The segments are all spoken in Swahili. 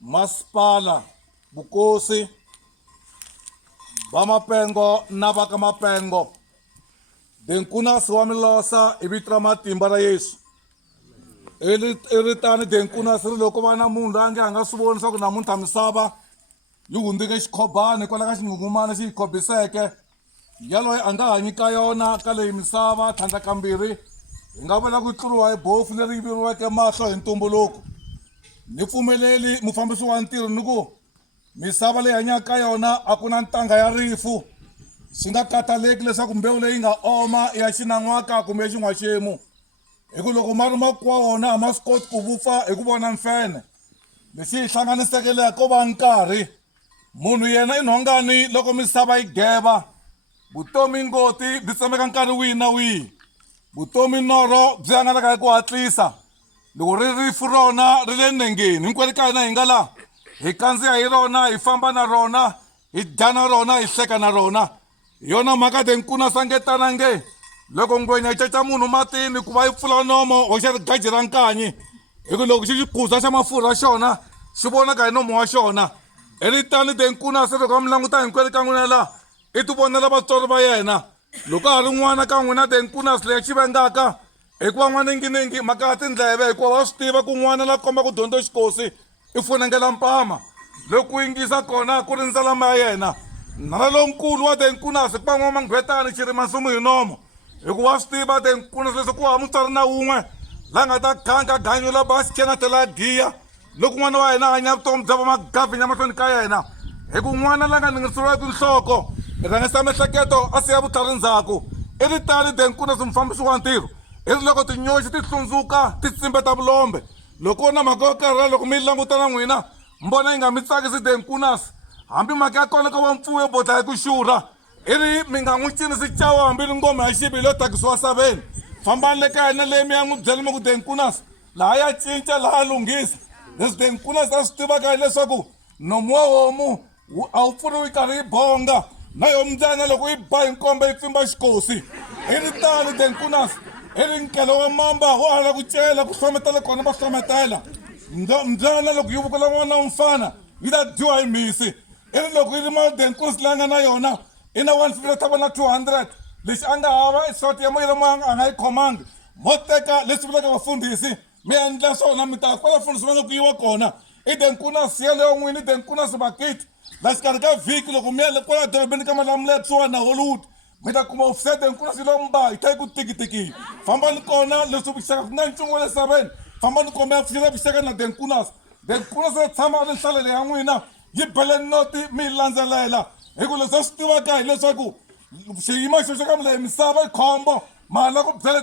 masipala, bukosi, bamapengo na vakamapengo. Denkunas wa milosa ibitra matimba ra Yesu. Eritani denkunas ri loko vana munhu ange anga swi voni swa ku namuntlha misava yi hundzike xikhobani kwala ka xingungumana xi yi khobiseke. Yaloye a nga hanyi ka yona ka leyi misava thlandla kambirhi hi nga vula ku tluriwa hi bofu leri viriweke mahlo hi ntumbuluko. Ni pfumeleli mufambisi wa ntirho ni ku misava leyi hanyaka ka yona a ku na ntanga ya rifu swi nga kataleki leswaku mbewu leyi nga oma ya xinan'waka kumbe ya xin'waxemu hi ku loko ma ri makuwa wona a ma swi koti ku vupfa hi ku vona mfene. Lexi hi hlanganisekele ko va nkarhi munhu yena i nhongani loko misava yi geva. Vutomi ngoti byi tsemeka nkarhi wihi na wihi. Vutomi norho byi hangalaka hi ku hatlisa. Loko ri rifu rona ri le nengeni hinkwenu ka hina hi nga laha hi kandziya hi rona hi famba na rona hi dya na rona hi hleka na rona. Hi yona mhaka denkuna sangetanange loko ngwenya yi caca munhu matini ku va yi pfula nomo hoxa rigaji ra nkanyi hi ku loko xi xiguza xa mafurha xona xi vonaka hi nomo wa xona. I ri tani denkuna se loko va mi languta hinkwenu ka n'wina laha i ti vonela vatswari va yena. Loko a ha ri n'wana ka n'wina denkuna leyi xi vengaka hikuva n'waninginingini mhaka ya tindleve hikuva wa swi tiva ku n'wana la komba ku dyondza xikosi i funengela mpama loko ku yingisa kona ku ri ndzalama ya yena. Nala lonkulu wa denkunas ku va n'wamangwetani xirima nsumu hi nomo hikuva wa swi tiva denkunas leswi ku hava mutswari na wun'we la nga ta ganga ganyo la ba xikhenatela giya loko n'wana wa yena a hanya vutomi bya vamagavinya mahlweni ka yena hi ku n'wana la nga ningirisiweki nhloko i rhangisa miehleketo a siya vutlhari ndzhaku. I ri tani denkunas mufambisi wa ntirho i ri loko tinyoxi ti hlundzuka ti tsimbeta vulombe loko na mhaka yo karhala loko mi languta na n'wina mbona yi nga mi tsakisi denkunas hambi mhaka ya kona ka va mpfuwo yo bota hi ku xurha i ri mi nga n'wi cinisi cawa hambi ri ngoma ya xivili yo takisiwa saveni. Fambani le ka yena leyi mi ya n'wi byela mi ku denkunas laha ya cinca laha lunghisa. Leswi denkunas a swi tivaka hileswaku nomu wa homu a wu pfuriwi karhi yi bonga na yo mbyana loko yi ba hi nkombe yi pfimba xikosi. I ri tani denkunas i ri nkelo wa mamba wo ala ku cela ku hlometela kona va hlometela. Mbyana loko yi vukela n'wana wa mfana yi ta dyiwa hi mhisi. I ri loko yi ri ma denkunas leyi a nga na yona i na 150 ta va na 200 lexi a nga hava i shoti ya moyile a nga yi khomangi mo teka leswi vulaka vafundhisi mi endla swona mi ta kwala fundhisi va nga ku yiwa kona i denkunas yeleyo n'wini denkunas bakiti la xikarhi ka vhiki loko mi ya kwala dorobeni ka malamula ya kusuhani na Hollywood mi ta kuma ofisi ya denkunas yi lo mba hi ta yi ku tikitikini. Fambani kona leswi vuxaka ku nga ncumu wa le saveni fambani kona ya fikisa vuxaka na denkunas. Denkunas ya tshama a ri nhlalele ya n'wina yi bele noti mi yi landzelela hi ku leswi a swi tivaka hileswaku xiyimo xo xa ka mila hi misava i khombo mara loko byele i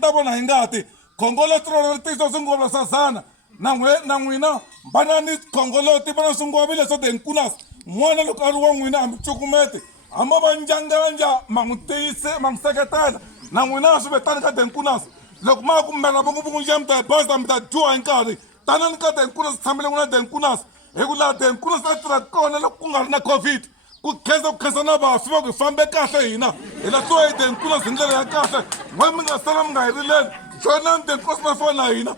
ta vona hi ngati. Khongoloti rona ri tisa swinguvula sazana na n'wina mbanani khongoloti vana swinguvile swo denkunas n'wana loko a ri wa n'wina hambi cukumeti hamba va njanganja ma n'wi tiyise ma n'wi seketela na n'wina a swi vetani ka denkunas loko ma ku mbela vunguvungu ya mi ta hi baza mi ta dyiwa hi nkarhi tanani ka denkunas tshamele n'wina denkunas hi ku laha denkunas a tirha kona loko ku nga ri na covid ku khensa na vafi va ku hi fambe kahle hina hi lahliwa hi denkunas hi ndlela ya kahle n'we mi nga sala mi nga hi rileli joinani denkunas na fana na hina.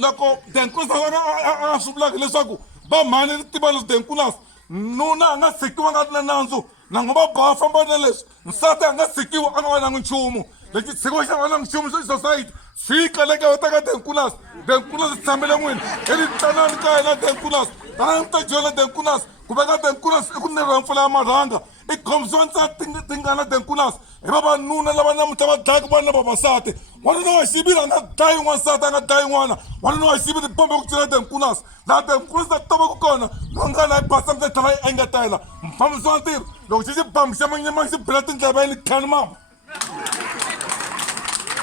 Loko denkunas a swi vulaka leswaku va mhani ri tiva leswi denkunas nuna a nga sikiwa a nga ri na nandzu na ngo va ba famba na leswi nsati a nga sikiwa a nga vonangi nchumu lexi sikiwa xa vonangi nchumu swi society fika le ka ta ka denkunas. Denkunas yi tshamele n'wina i ri tlanani ka yena denkunas tanani mi ta joyina denkunas ku veka denkunas i ku neriwa mpfula ya marhanga i khomisiwa ntsena tingana denkunas hi vavanuna lava namuntlha va dlayaka vana na vavasati. Wanuna wa xiviri a nga dlayi n'wansati a nga dlayi n'wana wanuna wa xiviri bombe ku cina denkunas laha denkunas ta tova ku kona longana yi basa mi ta tlhela yi engetela mufambisi wa ntirho loko xi xi bambi xa manyama xi bela tindleveni khani mama